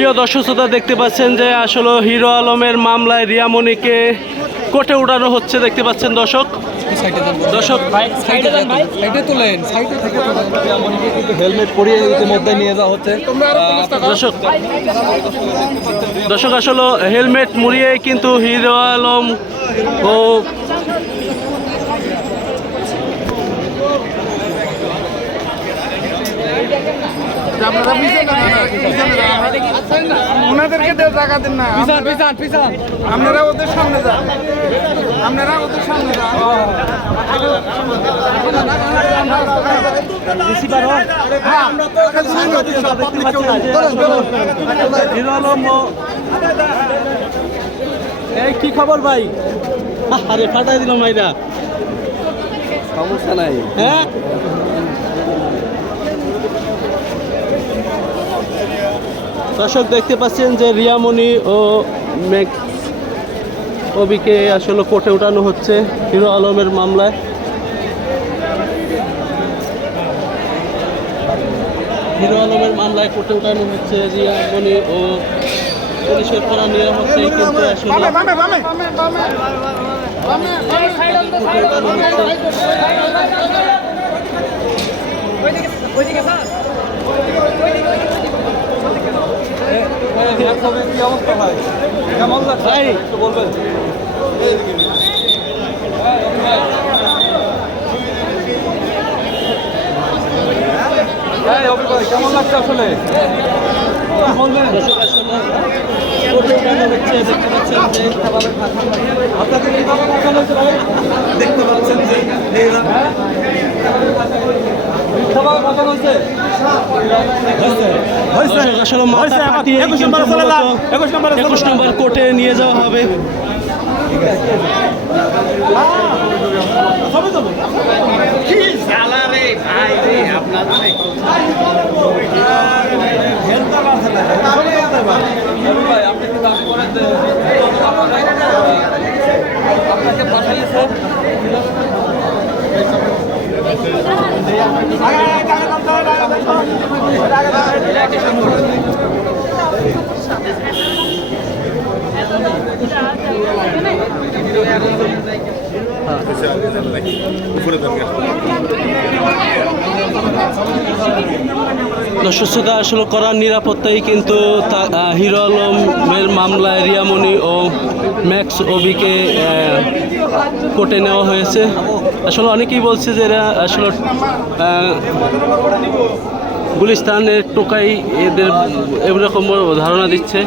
প্রিয় দর্শক শ্রোতা দেখতে পাচ্ছেন যে আসলে হিরো আলমের মামলায় রিয়ামণিকে কোর্টে উড়ানো হচ্ছে দেখতে পাচ্ছেন দর্শক। দর্শক সাইডে তোলেন সাইডে থেকে তোলেন। এমনকি কিন্তু হেলমেট পরিয়ে ইতিমধ্যে নিয়ে যাওয়া হচ্ছে। দর্শক দর্শক আসলে হেলমেট মুড়িয়ে কিন্তু হিরো আলম ও ওনাদেরকে টাকা দিন না। পিছান পিছান পিছান আপনারা ওদের সামনে যান। আপনারা ওদের সামনে যান। হিরো আলম ও- এই কি খবর ভাই? আরে ফাটাই দিলাম ভাইরা। সমস্যা নাই। হ্যাঁ? দর্শক দেখতে পাচ্ছেন যে রিয়ামণি ও মেঘ কবিকে আসলে কোর্টে উঠানো হচ্ছে হিরো আলমের মামলায় হিরো আলমের মামলায় কোর্টে উঠানো হচ্ছে রিয়ামণি ও পুলিশের করা নিরাপত্তায় কিন্তু আসলে হচ্ছে কি অবস্থা ভাই কেমন লাগছে। একটু বলবেন কেমন লাগছে আসলে বলবেন দেখতে পাচ্ছেন যে আপনাদের এইভাবে পাঠানো হয়েছে ভাই দেখতে পাচ্ছেন যে মিথ্যাভাবে পাঠানো হয়েছে দর্শক আসলে মাথা ফাটিয়ে কিন্তু মূলত একুশ নম্বর কোর্টে নিয়ে যাওয়া হবে। আপনাকে পাঠাইয়েছে শ্রোতা আসলে করার নিরাপত্তাই কিন্তু হিরো আলমের মামলায় রিয়ামণি ও ম্যাক্স ওবিকে কোর্টে নেওয়া হয়েছে। আসলে অনেকেই বলছে যে এরা আসলে গুলিস্তানের টোকাই এদের এরকম ধারণা দিচ্ছে।